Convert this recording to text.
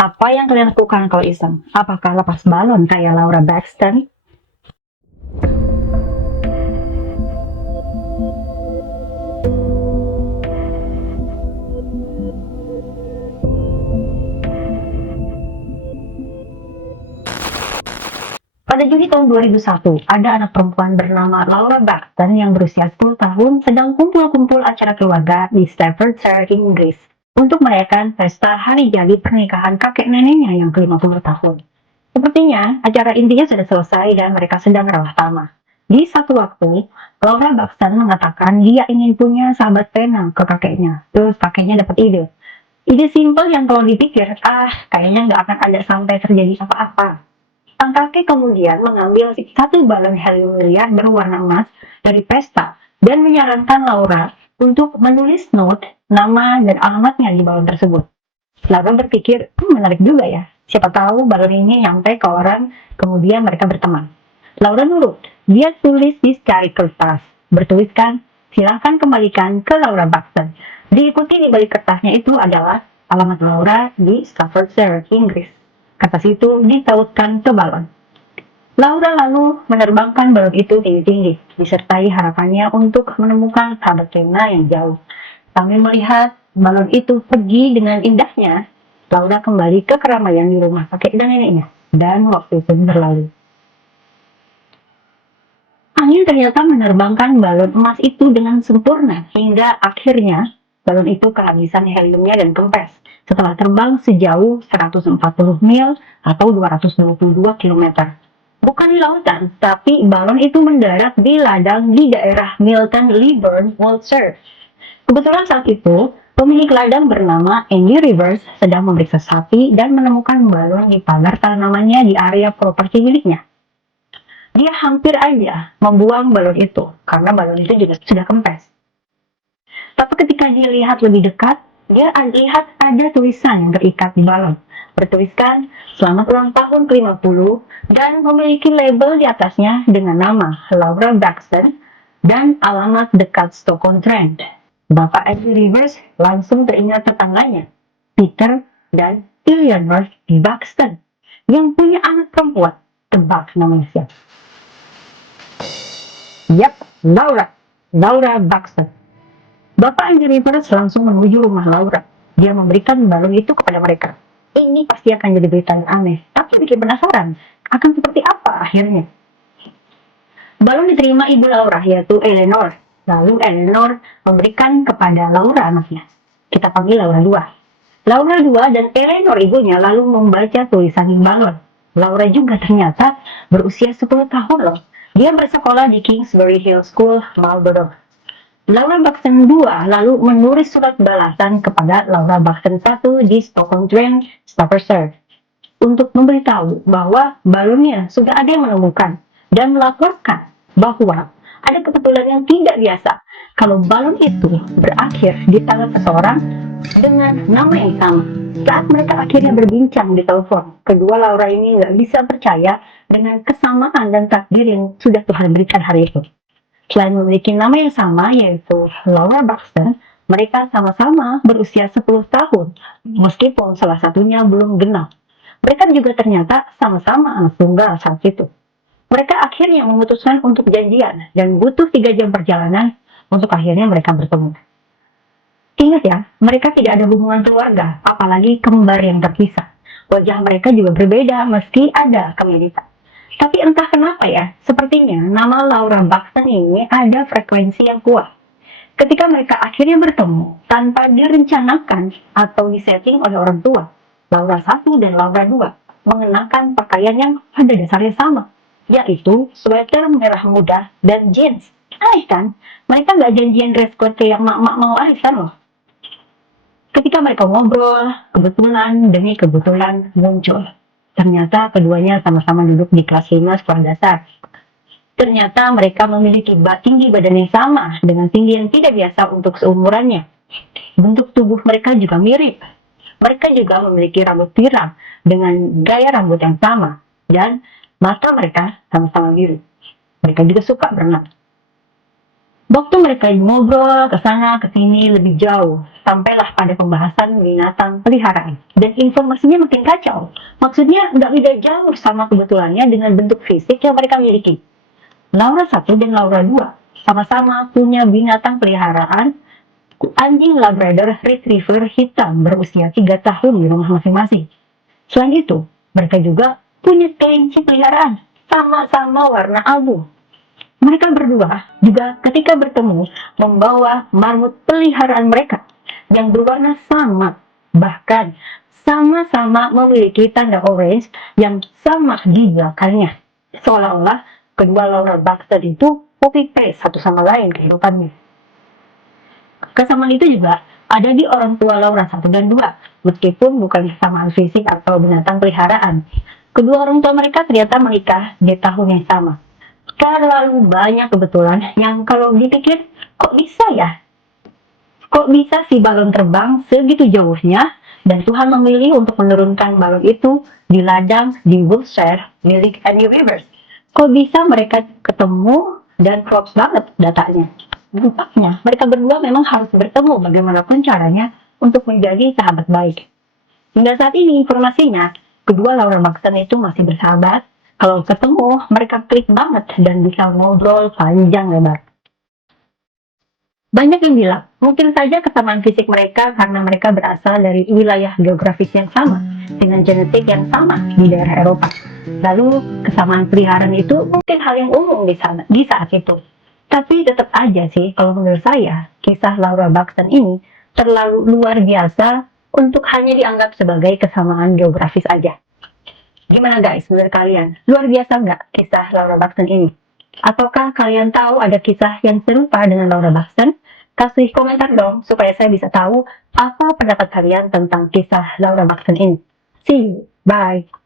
Apa yang kalian lakukan kalau iseng? Apakah lepas balon kayak Laura Baxter? Pada Juli tahun 2001, ada anak perempuan bernama Laura Baxter yang berusia 10 tahun sedang kumpul-kumpul acara keluarga di Staffordshire, Inggris untuk merayakan pesta hari jadi pernikahan kakek neneknya yang ke-50 tahun. Sepertinya acara intinya sudah selesai dan mereka sedang rawah tamah. Di satu waktu, Laura Baxter mengatakan dia ingin punya sahabat pena ke kakeknya. Terus kakeknya dapat ide. Ide simpel yang kalau dipikir, kayaknya nggak akan ada sampai terjadi apa-apa. Sang kakek kemudian mengambil satu balon helium liar berwarna emas dari pesta dan menyarankan Laura untuk menulis note, nama, dan alamatnya di balon tersebut. Laura berpikir, menarik juga ya. Siapa tahu balon ini nyampe ke orang, kemudian mereka berteman. Laura nurut. Dia tulis di sekali kertas. Bertuliskan, silahkan kembalikan ke Laura Baxter. Diikuti di balik kertasnya itu adalah alamat Laura di Staffordshire, Inggris. Kertas itu ditautkan ke balon. Laura lalu menerbangkan balon itu tinggi-tinggi, disertai harapannya untuk menemukan sahabat pena yang jauh. Sambil melihat balon itu pergi dengan indahnya, Laura kembali ke keramaian di rumah kakek dan neneknya, dan waktu pun berlalu. Angin ternyata menerbangkan balon emas itu dengan sempurna, hingga akhirnya balon itu kehabisan heliumnya dan kempes. Setelah terbang sejauh 140 mil atau 222 km. Bukan di lautan, tapi balon itu mendarat di ladang di daerah Milton Leaburn, Wiltshire. Kebetulan saat itu, pemilik ladang bernama Andy Rivers sedang memeriksa sapi dan menemukan balon di pagar tanamannya di area properti miliknya. Dia hampir aja membuang balon itu, karena balon itu juga sudah kempes. Tapi ketika dia lihat lebih dekat, dia lihat ada tulisan yang terikat di balon. Bertuliskan, selamat ulang tahun ke-50, dan memiliki label di atasnya dengan nama Laura Baxter dan alamat dekat Stoke-on-Trent. Bapak Andy Rivers langsung teringat tetangganya, Peter dan Eleanor Baxter, yang punya anak perempuan. Tebak namanya siapa? Yap, Laura Baxter. Bapak Andy Rivers langsung menuju rumah Laura. Dia memberikan balon itu kepada mereka. Ini pasti akan jadi berita yang aneh, tapi bikin penasaran akan seperti apa akhirnya. Balon diterima ibu Laura, yaitu Eleanor. Lalu Eleanor memberikan kepada Laura anaknya. Kita panggil Laura 2. Laura 2 dan Eleanor ibunya lalu membaca tulisan di balon. Laura juga ternyata berusia 10 tahun loh. Dia bersekolah di Kingsbury Hill School, Marlborough. Laura Baxter 2 lalu menulis surat balasan kepada Laura Baxter 1 di Stoke-on-Trent, Staffordshire, untuk memberitahu bahwa balonnya sudah ada yang menemukan dan melaporkan bahwa ada kebetulan yang tidak biasa kalau balon itu berakhir di tangan seseorang dengan nama yang sama. Saat mereka akhirnya berbincang di telepon, kedua Laura ini nggak bisa percaya dengan kesamaan dan takdir yang sudah Tuhan berikan hari itu. Selain memiliki nama yang sama, yaitu Laura Baxter, mereka sama-sama berusia 10 tahun, meskipun salah satunya belum genap. Mereka juga ternyata sama-sama anak tunggal saat itu. Mereka akhirnya memutuskan untuk janjian dan butuh 3 jam perjalanan untuk akhirnya mereka bertemu. Ingat ya, mereka tidak ada hubungan keluarga, apalagi kembar yang terpisah. Wajah mereka juga berbeda meski ada kemiripan. Tapi entah kenapa ya, sepertinya nama Laura Baxter ini ada frekuensi yang kuat. Ketika mereka akhirnya bertemu, tanpa direncanakan atau disetting oleh orang tua, Laura 1 dan Laura 2 mengenakan pakaian yang pada dasarnya sama, yaitu sweater merah muda dan jeans. Aneh kan? Mereka nggak janjian dress code kayak mak-mak mau arisan loh. Ketika mereka ngobrol, kebetulan demi kebetulan muncul. Ternyata keduanya sama-sama duduk di kelas 5 sekolah dasar. Ternyata mereka memiliki tinggi badan yang sama dengan tinggi yang tidak biasa untuk seumurannya. Bentuk tubuh mereka juga mirip. Mereka juga memiliki rambut pirang dengan gaya rambut yang sama. Dan mata mereka sama-sama biru. Mereka juga suka berenang. Waktu mereka ngobrol ke sana ke sini lebih jauh, sampailah pada pembahasan binatang peliharaan. Dan informasinya makin kacau. Maksudnya nggak beda jauh sama kebetulannya dengan bentuk fisik yang mereka miliki. Laura satu dan Laura 2 sama-sama punya binatang peliharaan anjing Labrador Retriever hitam berusia 3 tahun di rumah masing-masing. Selain itu, mereka juga punya kelinci peliharaan sama-sama warna abu. Mereka berdua juga ketika bertemu membawa marmut peliharaan mereka yang berwarna sama, bahkan sama-sama memiliki tanda orange yang sama di belakangnya. Seolah-olah kedua Laura Baxter itu copy paste satu sama lain kehidupannya. Kesamaan itu juga ada di orang tua Laura 1 dan 2, meskipun bukan kesamaan fisik atau binatang peliharaan. Kedua orang tua mereka ternyata menikah di tahun yang sama. Terlalu banyak kebetulan yang kalau dipikir, kok bisa ya? Kok bisa si balon terbang segitu jauhnya dan Tuhan memilih untuk menurunkan balon itu di ladang di Wiltshire milik Annie Rivers? Kok bisa mereka ketemu dan close banget datanya? Nampaknya mereka berdua memang harus bertemu bagaimanapun caranya untuk menjadi sahabat baik. Hingga saat ini informasinya, kedua Laura Baxter itu masih bersahabat. Kalau ketemu, mereka klik banget dan bisa ngobrol panjang lebar. Banyak yang bilang, mungkin saja kesamaan fisik mereka karena mereka berasal dari wilayah geografis yang sama, dengan genetik yang sama di daerah Eropa. Lalu, kesamaan peliharaan itu mungkin hal yang umum di saat itu. Tapi tetap aja sih, kalau menurut saya, kisah Laura Baxter ini terlalu luar biasa untuk hanya dianggap sebagai kesamaan geografis aja. Gimana guys, menurut kalian? Luar biasa nggak kisah Laura Baxter ini? Ataukah kalian tahu ada kisah yang serupa dengan Laura Baxter? Kasih komentar dong, supaya saya bisa tahu apa pendapat kalian tentang kisah Laura Baxter ini. See you, bye!